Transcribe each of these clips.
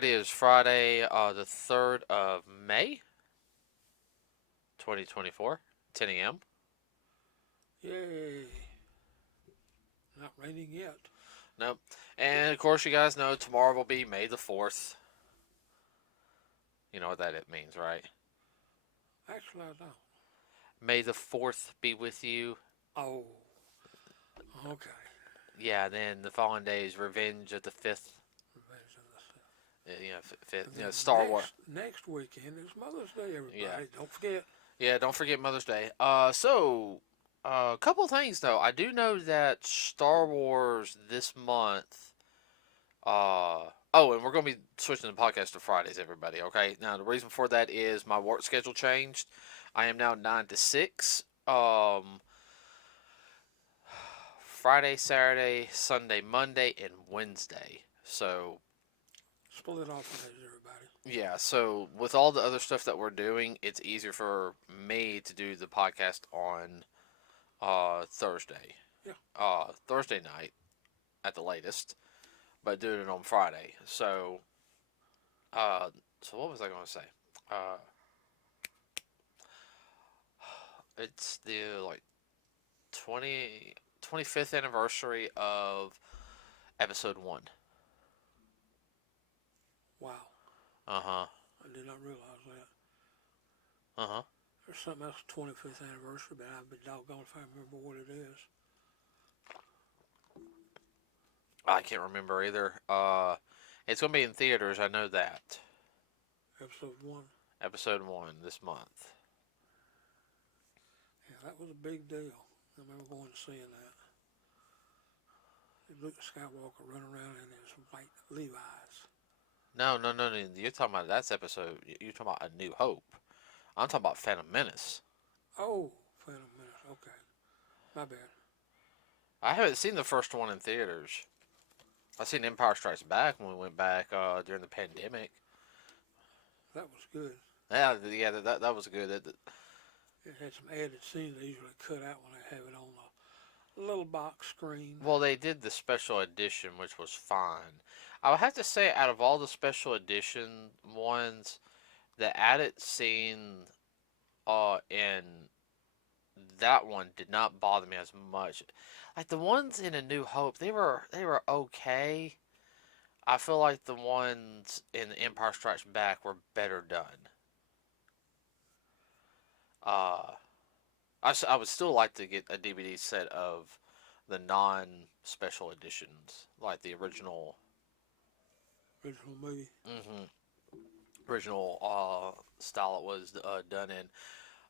everybody. It's Friday, the 3rd of May, 2024, 10 a.m. Yay. Not raining yet. Nope. And of course, you guys know tomorrow will be May the 4th. You know what that it means, right? Actually, I don't. May the 4th be with you. Oh, okay. Yeah, then the following day is Revenge of the 5th. Revenge of the Sith. Fifth, And then Star Wars. next weekend is Mother's Day, everybody. Yeah. Don't forget. Yeah, don't forget Mother's Day. A couple things though. I do know that Star Wars this month. And we're gonna be switching the podcast to Fridays, everybody. Okay. Now the reason for that is my work schedule changed. I am now 9 to 6. Friday, Saturday, Sunday, Monday, and Wednesday. So Split it off for days, everybody. yeah, so with all the other stuff that we're doing, it's easier for me to do the podcast on Thursday. Yeah. Thursday night at the latest, but doing it on Friday. So what was I going to say? Uh, it's the 25th anniversary of episode 1. Wow. Uh-huh. I did not realize that. Uh-huh. There's something else 25th anniversary, but I'd be doggone if I remember what it is. I can't remember either. It's going to be in theaters, I know that. Episode 1. Episode 1 this month. Yeah, that was a big deal. I remember going and seeing that. Luke Skywalker running around in his white Levi's. No. You're talking about that's episode. You're talking about A New Hope. I'm talking about Phantom Menace. Oh, Phantom Menace. Okay. My bad. I haven't seen the first one in theaters. I seen Empire Strikes Back when we went back during the pandemic. That was good. Yeah, that was good. It had some added scenes they usually cut out when they have it on a little box screen. Well, they did the special edition, which was fine. I would have to say, out of all the special edition ones, the added scene in that one did not bother me as much. Like the ones in A New Hope, they were okay. I feel like the ones in The Empire Strikes Back were better done. Uh, I would still like to get a DVD set of the non-special editions, like the original. Original movie. Original style it was done in.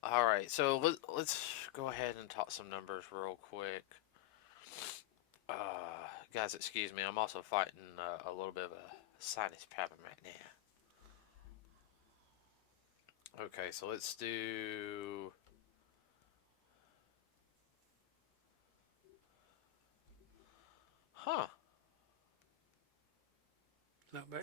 All right, so let's go ahead and talk some numbers real quick. Guys, excuse me. I'm also fighting a little bit of a sinus problem right now. Okay, so let's do. Huh. Not bad.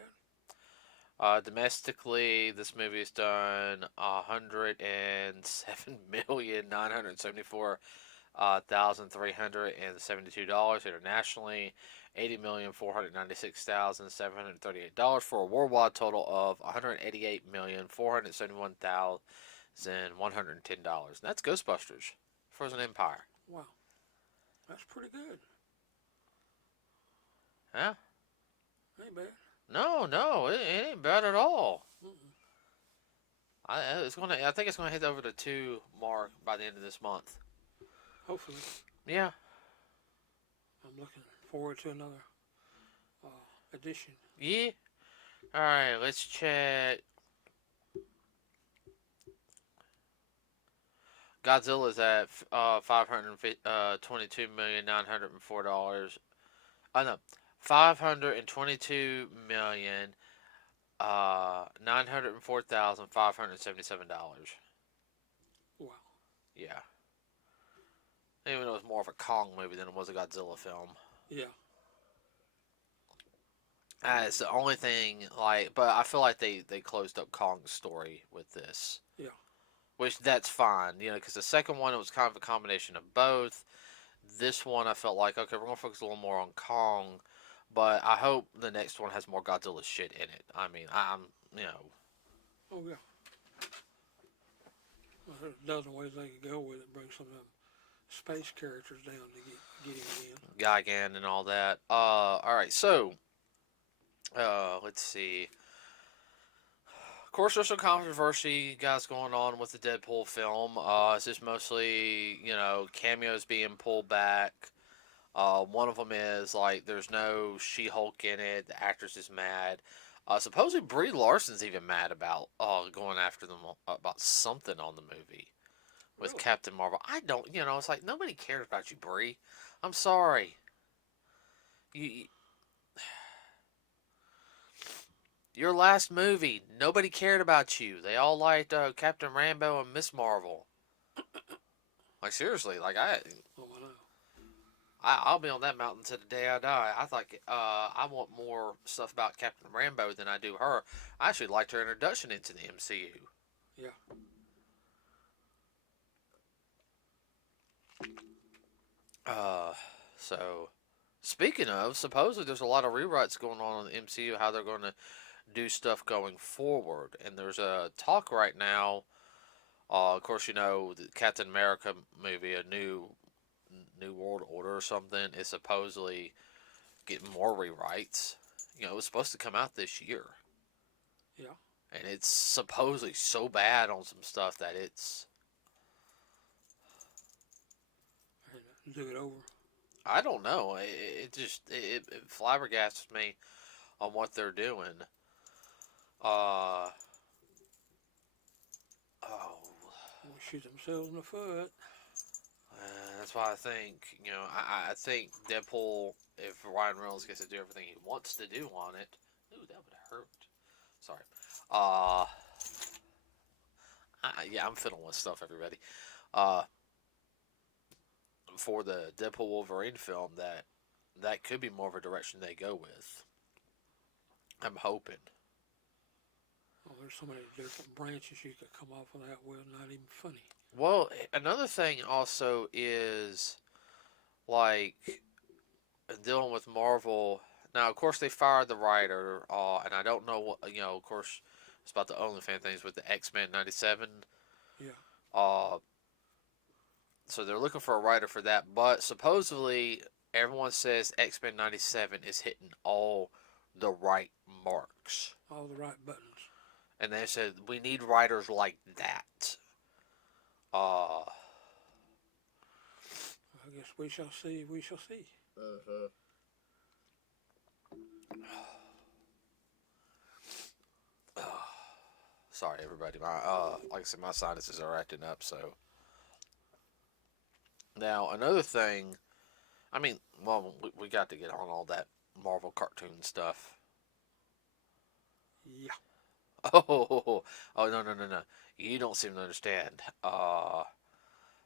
Domestically, this movie has done $107,974,372. Internationally, $80,496,738 for a worldwide total of $188,471,110. That's Ghostbusters, Frozen Empire. Wow, that's pretty good. Huh? Ain't bad. No, it ain't bad at all. Mm-mm. I think it's gonna hit over the 2 mark by the end of this month. Hopefully. Yeah. I'm looking forward to another edition. Yeah. All right, let's check. Godzilla's at $522,904. Oh no, $522,904,577. Wow. Yeah. Even though it was more of a Kong movie than it was a Godzilla film. Yeah. It's the only thing, but I feel like they closed up Kong's story with this. Yeah. Which, that's fine, because the second one, it was kind of a combination of both. This one, I felt like, okay, we're going to focus a little more on Kong, But I hope the next one has more Godzilla shit in it. I mean, I'm you know, Oh yeah. Well, there's a dozen ways they could go with it. Bring some of them space characters down to get him again. Gigan and all that. All right, so let's see. Of course, there's some controversy, guys, going on with the Deadpool film. It's just mostly, cameos being pulled back. One of them is like there's no She-Hulk in it. The actress is mad. Supposedly Brie Larson's even mad about going after them about something on the movie with Really? Captain Marvel. I don't, it's like nobody cares about you, Brie. I'm sorry. You, your last movie, nobody cared about you. They all liked Captain Rambo and Miss Marvel. Like seriously, like Oh, I know. I'll be on that mountain to the day I die. I thought I want more stuff about Captain Rambo than I do her. I actually liked her introduction into the MCU. Yeah. Uh, so speaking of, supposedly there's a lot of rewrites going on in the MCU. How they're going to do stuff going forward, and there's a talk right now. Of course, the Captain America movie, a New World Order or something, is supposedly getting more rewrites. It was supposed to come out this year. Yeah. And it's supposedly so bad on some stuff that it's. And do it over. I don't know. It just it flabbergasts me on what they're doing. Uh oh, Shoot themselves in the foot. that's why I think I think Deadpool, if Ryan Reynolds gets to do everything he wants to do on it. Ooh, that would hurt. Sorry. Uh, yeah, I'm fiddling with stuff, everybody. Uh, for the Deadpool Wolverine film, that could be more of a direction they go with. I'm hoping. Oh, there's so many different branches you could come off of that with. Not even funny. Well, another thing also is like dealing with Marvel. Now, of course, they fired the writer, and I don't know what Of course, it's about the OnlyFans things with the X-Men '97. Yeah. Uh, so they're looking for a writer for that, but supposedly everyone says X-Men '97 is hitting all the right marks, All the right buttons. and they said we need writers like that. Uh, I guess we shall see. We shall see. uh-huh. Sorry, everybody. My like I said, my sinuses are acting up. So now another thing. I mean, well, we got to get on all that Marvel cartoon stuff. Yeah. Oh, oh no, no, no, no. You don't seem to understand.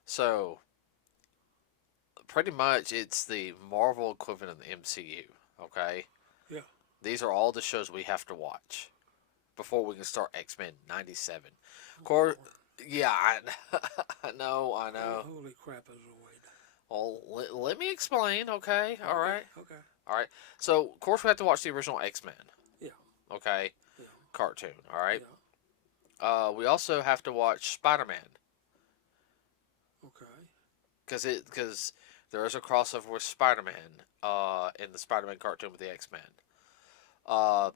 So pretty much it's the Marvel equivalent of the MCU. Okay, Yeah. these are all the shows we have to watch before we can start X-Men '97. Of Oh, course, Lord. yeah, I know, I know. Holy crap, as a weight. Well, let me explain. Okay, all right, Okay. all right. So of course we have to watch the original X-Men. Yeah. Okay, Yeah. cartoon. All right. Yeah. We also have to watch Spider-Man Okay. because there is a crossover with Spider-Man in the Spider-Man cartoon with the X-Men. Uh,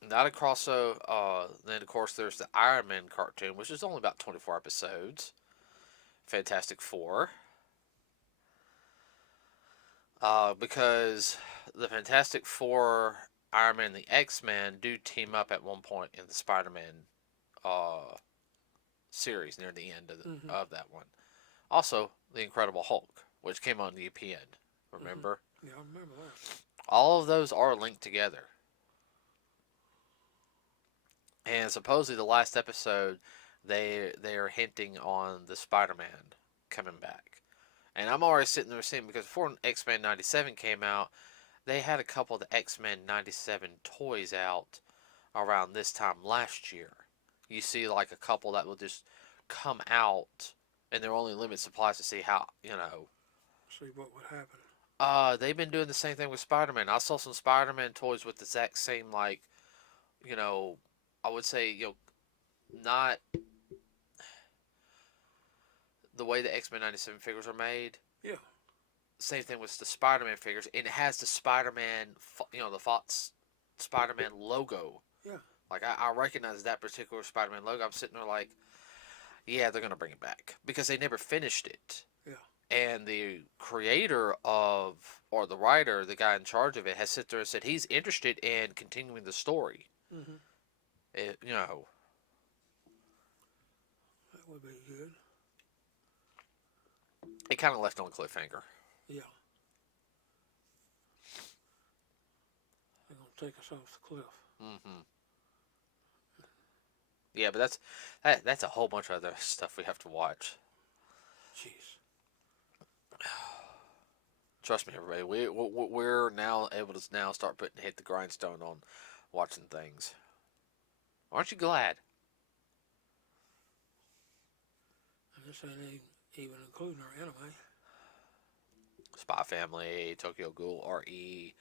Not a crossover. Then of course there's the Iron Man cartoon, which is only about 24 episodes. Fantastic Four. Because the Fantastic Four, Iron Man, and the X-Men do team up at one point in the Spider-Man uh, series near the end Mm-hmm. of that one. Also, the Incredible Hulk, which came on the UPN. Remember? Mm-hmm. Yeah, I remember that. All of those are linked together. And supposedly the last episode, they are hinting on the Spider-Man coming back. And I'm already sitting there seeing because before X-Men '97 came out, they had a couple of the X-Men '97 toys out around this time last year. You see like a couple that will just come out, and they're only limited supplies to see how. See what would happen. They've been doing the same thing with Spider-Man. I saw some Spider-Man toys with the exact same, like, you know, I would say, not the way the X-Men 97 figures are made. Yeah. Same thing with the Spider-Man figures, and it has the Spider-Man, the Fox Spider-Man logo. Yeah. Like, I recognize that particular Spider-Man logo. I'm sitting there like, yeah, they're gonna bring it back because they never finished it. Yeah. And the creator of, or the writer, the guy in charge of it, has sit there and said he's interested in continuing the story. Mhm. It, That would be good. it kind of left on a cliffhanger. Yeah. They're gonna take us off the cliff. Mm-hmm. Yeah, but that's a whole bunch of other stuff we have to watch. Jeez. Trust me, everybody. We're now able to now start hit the grindstone on watching things. Aren't you glad? And this ain't even including our anime. Spy Family, Tokyo Ghoul, RE,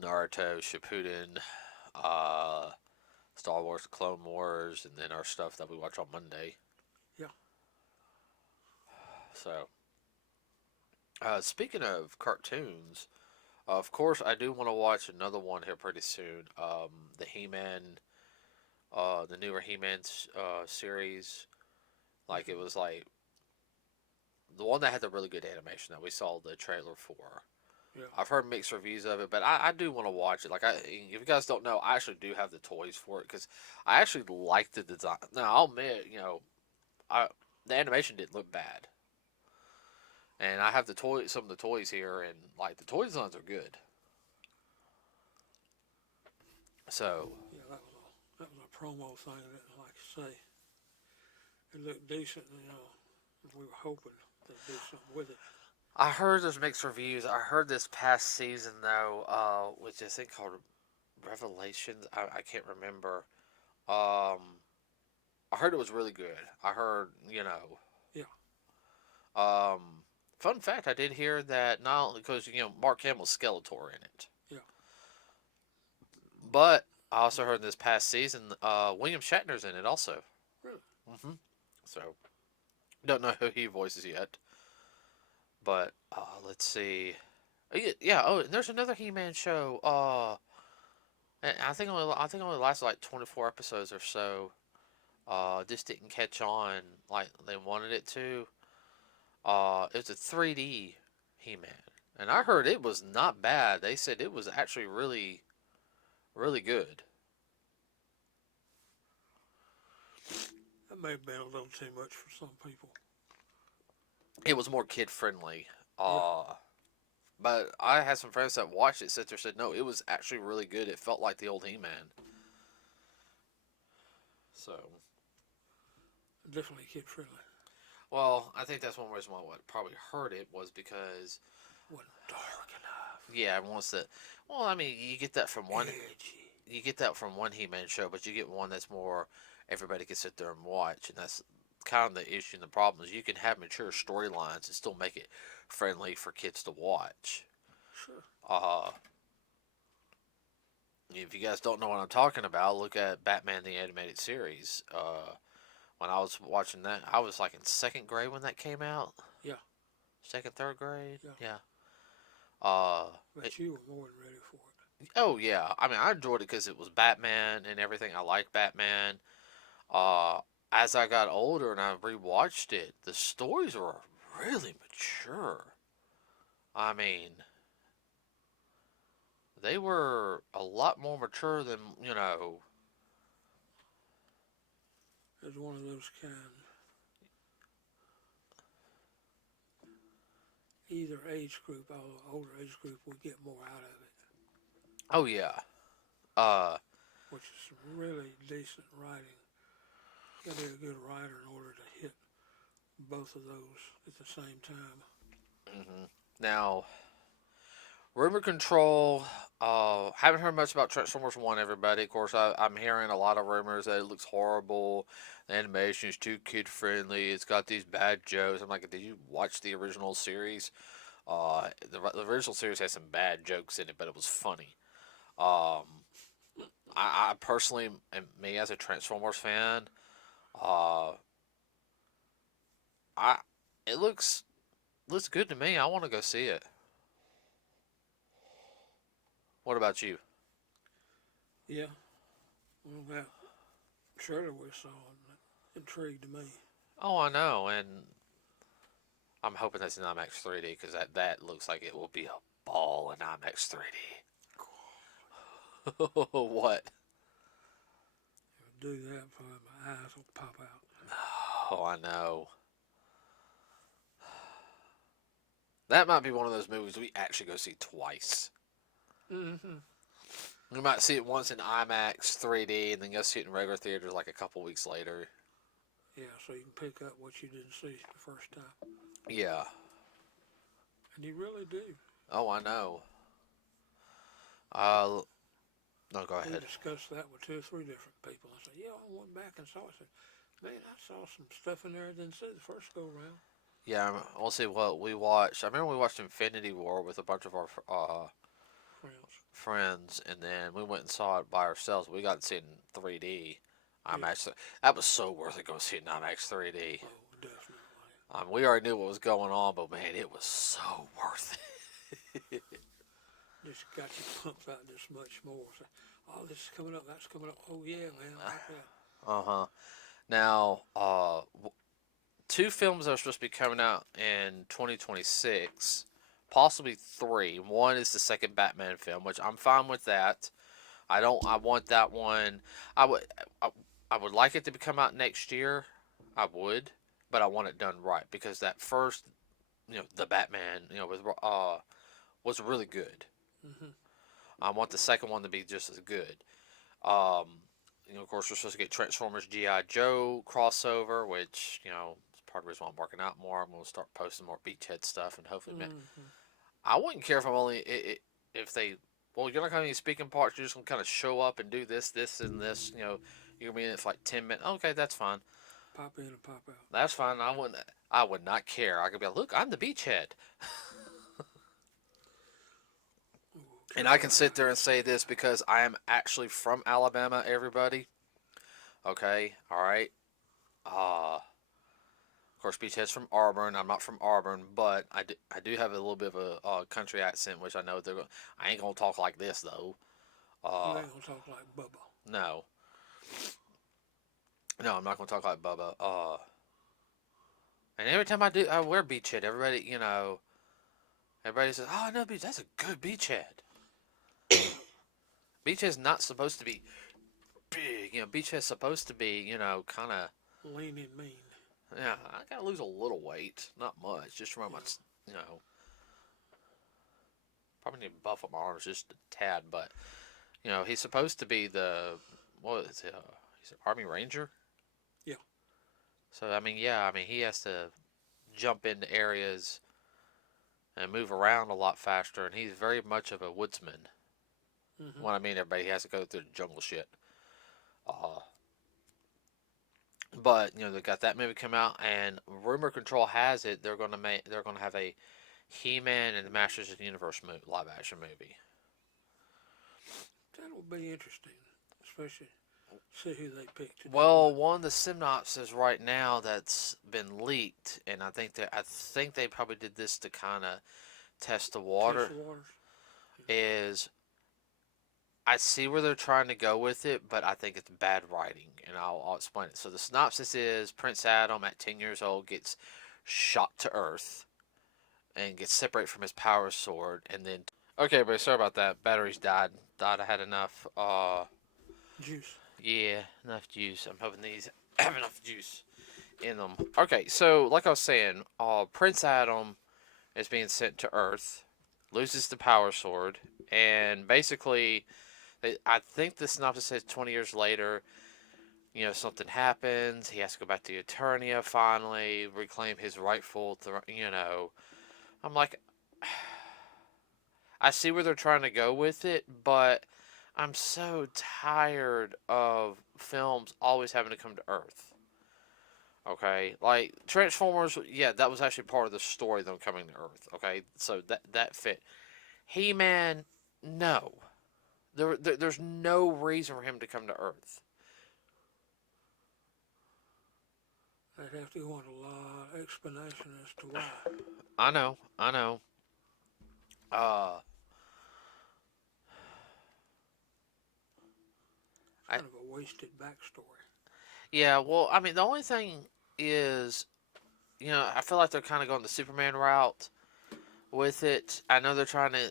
Naruto, Shippuden, Star Wars, Clone Wars, and then our stuff that we watch on Monday. Yeah. So, speaking of cartoons, of course, I do want to watch another one here pretty soon. The HeMan, the newer HeMan series. Like, it was like the one that had the really good animation that we saw the trailer for. Yeah. I've heard mixed reviews of it, but I do want to watch it. Like, if you guys don't know, I actually do have the toys for it because I actually like the design. Now, I'll admit, the animation didn't look bad, and I have some of the toys here, and like the toy designs are good. So Yeah, that was a promo thing. I didn't like to say. It looked decent, we were hoping they'd do something with it. I heard there's mixed reviews. I heard this past season though, which I think called Revelations. I can't remember. I heard it was really good. I heard, Yeah. Um, fun fact, I did hear that not only because Mark Hamill's Skeletor in it, Yeah. but I also heard this past season William Shatner's in it also. Really? Mm-hmm. So don't know who he voices yet, but let's see. Yeah. Oh, and there's another He-Man show. And I think it only lasted like 24 episodes or so. This didn't catch on like they wanted it to. It was a 3D He-Man, and I heard it was not bad. They said it was actually really, really good. That may have been a little too much for some people. It was more kid friendly. Yeah. But I had some friends that watched it sit there said no, it was actually really good. It felt like the old He-Man. So, Definitely kid friendly. well, I think that's one reason why I probably heard it was because Wasn't dark enough. yeah, everyone wants to. Well, I mean, you get that from one. Edgy. You get that from one He-Man show, but you get one that's more everybody can sit there and watch, and that's kind of the issue and the problem is you can have mature storylines and still make it friendly for kids to watch. Sure. If you guys don't know what I'm talking about, look at Batman the Animated Series. When I was watching that, I was like in second grade when that came out. Yeah. Second, third grade. Yeah. Yeah. But you were more than ready for it. Oh yeah. I mean, I enjoyed it because it was Batman and everything. I like Batman. As I got older and I rewatched it, the stories were really mature. I mean, they were a lot more mature than It's one of those kind. Either age group, or older age group, would get more out of it. Oh yeah. Uh, Which is some really decent writing. You gotta be a good writer in order to hit both of those at the same time. Now, rumor control. Haven't heard much about Transformers One. Everybody, of course, I'm hearing a lot of rumors that it looks horrible. The animation is too kid friendly. It's got these bad jokes. I'm like, did you watch the original series? The original series had some bad jokes in it, but it was funny. Um, I personally, and me as a Transformers fan, uh, I it looks good to me. I want to go see it. What about you? Yeah, well, that trailer we saw intrigued me. Oh, I know, and I'm hoping that's in IMAX 3D because that looks like it will be a ball in IMAX 3D. What? If I do that, probably my eyes will pop out. Oh, I know. That might be one of those movies we actually go see twice. Mm-hmm. We might see it once in IMAX 3D and then go see it in regular theaters like a couple weeks later. Yeah, so you can pick up what you didn't see the first time. Yeah. And you really do. Oh, I know. Uh, no, go We ahead. discussed that with two or three different people. I said, yeah, I went back and saw it. I said, man, I saw some stuff in there I didn't see the first go round. Yeah, we'll see what we watched. I remember we watched Infinity War with a bunch of our Friends. friends, and then we went and saw it by ourselves. We got to see it in 3D. Yeah. IMAX. That was so worth it going to see it in IMAX 3D. Oh, definitely. We already knew what was going on, but man, it was so worth it. Just got you pumped out this much more. So, oh, this is coming up. That's coming up. Oh, yeah, man. I like that. Uh huh. Now, two films that are supposed to be coming out in 2026, possibly three. One is the second Batman film, which I'm fine with that. I don't. I want that one. I would. I, I would like it to come out next year. I would, but I want it done right because that first, the Batman, was really good. Mm-hmm. I want the second one to be just as good. Um, of course, we're supposed to get Transformers GI Joe crossover, which is part of the reason why I'm working out more. I'm going to start posting more Beachhead stuff, and hopefully, Mm-hmm. I wouldn't care if I'm only if they. Well, you're not going to have any speaking parts. You're just going to kind of show up and do this, this, and this. You're going to be in it for like 10 minutes. Okay, that's fine. Pop in and pop out. That's fine. I wouldn't. I would not care. I could be like, look, I'm the Beachhead, and I can sit there and say this because I am actually from Alabama. Everybody, okay, all right. Of course, Beachhead's from Auburn. I'm not from Auburn, but I do have a little bit of a country accent, which I know they're. I ain't gonna talk like this though. You Uh, ain't gonna talk like Bubba. no, no, I'm not gonna talk like Bubba. And every time I wear Beachhead. Everybody says, "Oh no, Beach, that's a good Beachhead." Beachhead's not supposed to be big. Beachhead's supposed to be, kind of. Lean and mean. Yeah, I gotta lose a little weight, not much. Just remember, Yeah. probably need to buff up my arms just a tad. But he's supposed to be the what is it? He's an Army Ranger. Yeah. So I mean, yeah, I mean he has to jump into areas and move around a lot faster, and he's very much of a woodsman. Mm-hmm. What I mean, everybody he has to go through the jungle shit. Uh, but they got that movie come out, and rumor control has it they're gonna have a HeMan and the Masters of the Universe live action movie. That will be interesting, especially see who they pick to do Well, what. one of the synopses right now that's been leaked, and I think they probably did this to kind of test the Test water. the waters. Is I see where they're trying to go with it, but I think it's bad writing, and I'll explain it. So the synopsis is Prince Adam at 10 years old gets shot to Earth and gets separated from his power sword, and then okay, but sorry about that. Batteries died. Thought I had enough. Juice. Yeah, enough juice. I'm hoping these have enough juice in them. Okay, so like I was saying, Prince Adam is being sent to Earth, loses the power sword, and basically, I think the synopsis says 20 years later, something happens. He has to go back to Eternia finally, reclaim his rightful throne. I'm like, I see where they're trying to go with it, but I'm so tired of films always having to come to Earth. Okay, like Transformers, yeah, that was actually part of the story, them coming to Earth. Okay, so that fit. He-Man, no, there's no reason for him to come to Earth. I'd have to go into a lot of explanation as to why. I know. Uh, It's I kind of a wasted backstory. yeah. Well, I mean, the only thing is, I feel like they're kind of going the Superman route with it. I know they're trying to,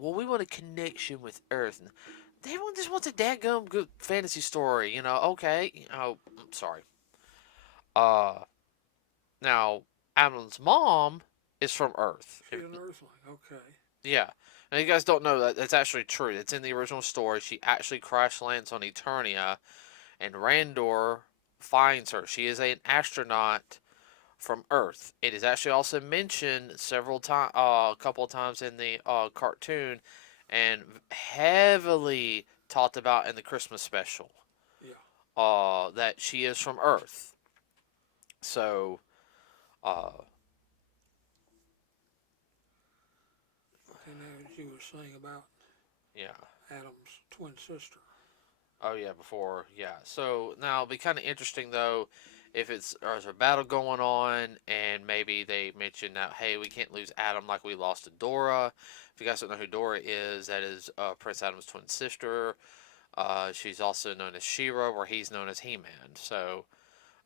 well, we want a connection with Earth. And everyone just wants a dadgum good fantasy story, okay. I'm sorry. Uh, Now, Adam's mom is from Earth. She's an Earthling, okay. Yeah. And you guys don't know that that's actually true. It's in the original story. She actually crash lands on Eternia, and Randor finds her. She is an astronaut from Earth. It is actually also mentioned several times, a couple of times in the cartoon, and heavily talked about in the Christmas special. Yeah. That she is from Earth. So, uh, Okay, now as you were saying about yeah. Adam's twin sister. Oh yeah, before yeah. So now it'll be kind of interesting though, if there's a battle going on and maybe they mention that hey we can't lose Adam like we lost to Dora. If you guys don't know who Dora is, that is Prince Adam's twin sister. She's also known as She-Ra, where he's known as He-Man. So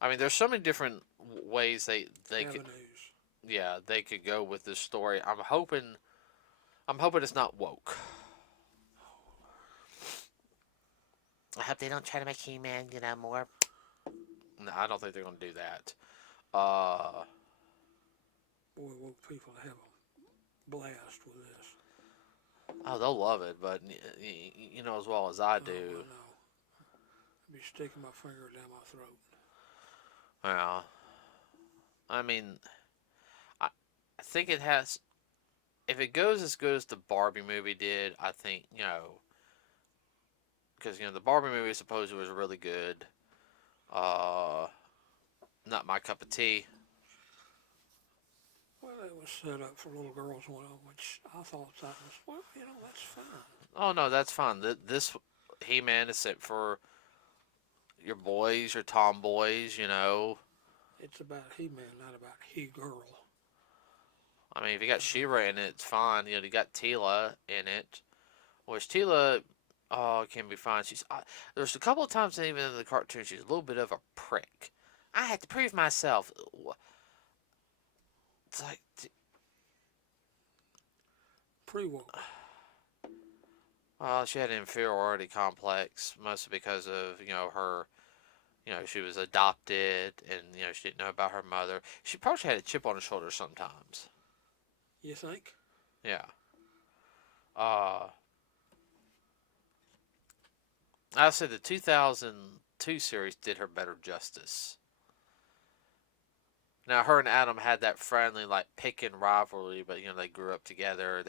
I mean, there's so many different ways they could Avenues. they could go with this story. I'm hoping it's not woke. I hope they don't try to make He-Man, more. No, I don't think they're going to do that. Boy, woke people have a blast with this. Oh, they'll love it, but you know as well as I Oh, I do. know. I'd be sticking my finger down my throat. Yeah, I mean, I think it has. If it goes as good as the Barbie movie did, I think because the Barbie movie supposedly was really good. Uh, Not my cup of tea. Well, it was set up for little girls, which I thought that was, well, that's fine. Oh no, that's fine. This He-Man is set for your boys, your tomboys. It's about He-Man, not about He-Girl. I mean, if you got She-Ra in it, it's fine. You got Tila in it. Which Tila, can be fine. There's a couple of times even in the cartoon she's a little bit of a prick. I had to prove myself. It's like, Pre-woke. well, she had an inferiority complex, mostly because of her. She was adopted, and she didn't know about her mother. She probably had a chip on her shoulder sometimes. You think? Yeah. Uh, I said the 2002 series did her better justice. Now, her and Adam had that friendly, like picking rivalry, but they grew up together.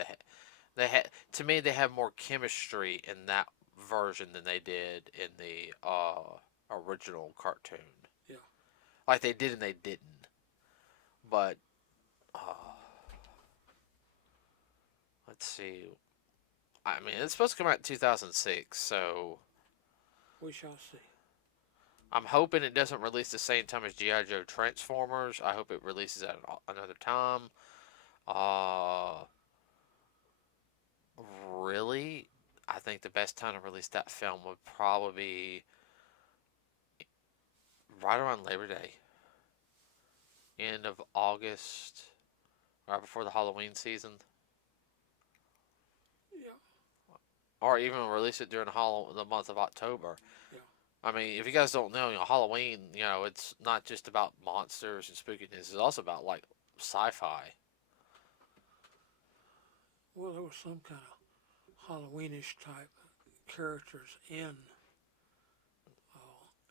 They had to me they have more chemistry in that version than they did in the original cartoon. Yeah. Like they did and they didn't. But uh, let's see. I mean, it's supposed to come out in 2006, so We shall see. I'm hoping it doesn't release the same time as GI Joe Transformers. I hope it releases at another time. Uh, Really, I think the best time to release that film would probably be right around Labor Day, end of August, right before the Halloween season, Yeah. or even release it during the month of October. Yeah. I mean, if you guys don't know, Halloween, it's not just about monsters and spookiness. It's also about like sci-fi. Well, there was some kind of Halloweenish type characters in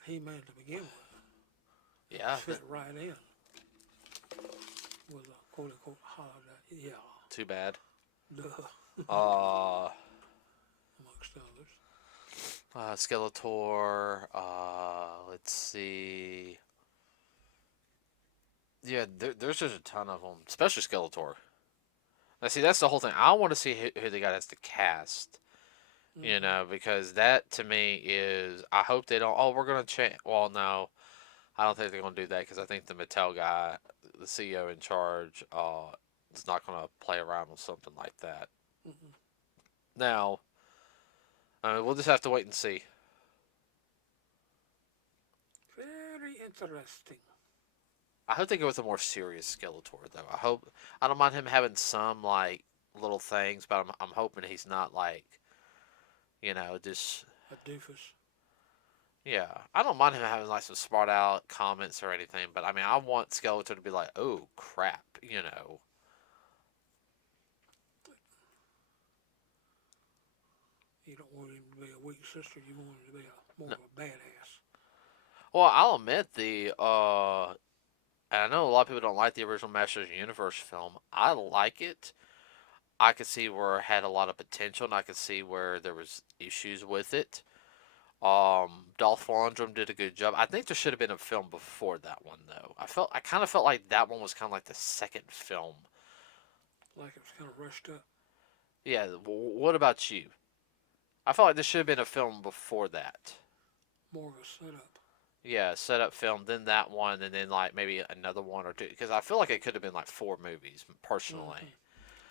He-Man to begin with. It Yeah, fit right in with a quote unquote holiday. Yeah. too bad. Duh. Uh, Amongst others. Skeletor. Let's see. Yeah, there's just a ton of them, especially Skeletor. Now, see, that's the whole thing. I want to see who they got as the cast. You Mm-hmm. know, because that to me is. I hope they don't. Oh, we're gonna change. Well, no, I don't think they're gonna do that because I think the Mattel guy, the CEO in charge, is not gonna play around with something like that. Mm-hmm. Now, we'll just have to wait and see. Very interesting. I hope they go with a more serious Skeletor, though. I don't mind him having some like little things, but I'm hoping he's not like just A doofus. yeah. I don't mind him having like some smart out comments or anything, but I mean, I want Skeletor to be like, oh crap, you know. You don't want him to be a weak sister. You want him to be more No, of a badass. well, I'll admit and I know a lot of people don't like the original Masters of the Universe film. I like it. I could see where it had a lot of potential, and I could see where there was issues with it. Dolph Lundgren did a good job. I think there should have been a film before that one, though. I kind of felt like that one was kind of like the second film. Like it was kind of rushed up. Yeah. What about you? I felt like there should have been a film before that. More of a setup. Yeah, setup film, then that one, and then like maybe another one or two. Because I feel like it could have been like four movies, Mm-hmm. personally.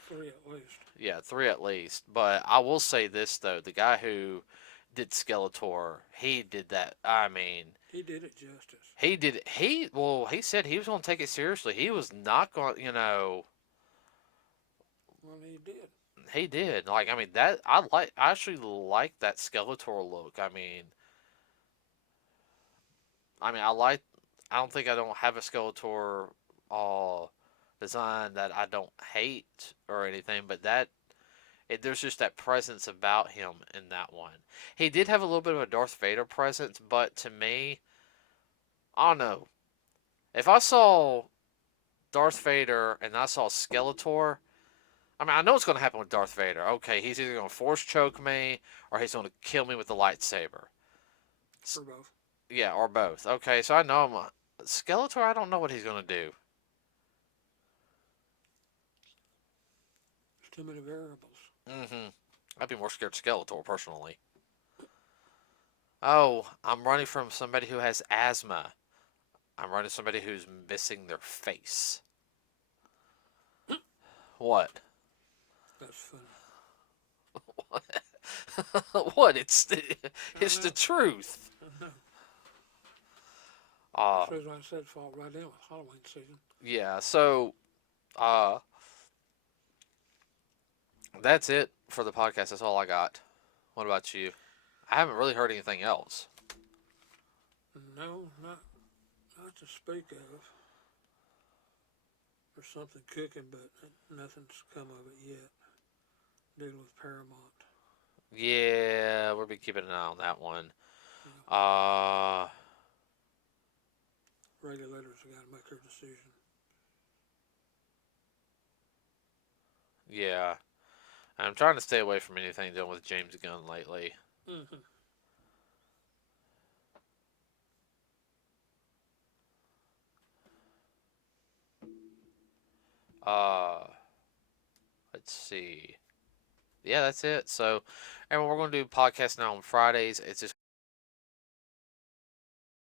Three at least. Yeah, three at least. But I will say this though, the guy who did Skeletor, he did that. I mean, He did it justice. he did. He said he was going to take it seriously. He was not going. Well, he did. He did. Like, I mean, that I actually like that Skeletor look. I mean, I like. I don't think I don't have a Skeletor uh design that I don't hate or anything, but there's just that presence about him in that one. He did have a little bit of a Darth Vader presence, but to me, I don't know. If I saw Darth Vader and I saw Skeletor, I mean, I know what's going to happen with Darth Vader. Okay, he's either going to force choke me or he's going to kill me with the lightsaber. For both. Yeah, or both. Okay, so I know Skeletor. I don't know what he's going to do. There's too many variables. Mm-hmm. I'd be more scared of Skeletor personally. Oh, I'm running from somebody who has asthma. I'm running somebody who's missing their face. What? That's funny. What? I It's the know. truth. I know. Uh, That's the reason I said fall right in with Halloween season. yeah. So, uh, that's it for the podcast. That's all I got. What about you? I haven't really heard anything else. No, not to speak of. There's something cooking, but nothing's come of it yet. Dealing with Paramount. Yeah, we'll be keeping an eye on that one. You know, Uh, regulators have got to make their decision. yeah. I'm trying to stay away from anything dealing with James Gunn lately. Mm-hmm. Uh, let's see. Yeah, that's it. So, and we're going to do podcasts now on Fridays. It's just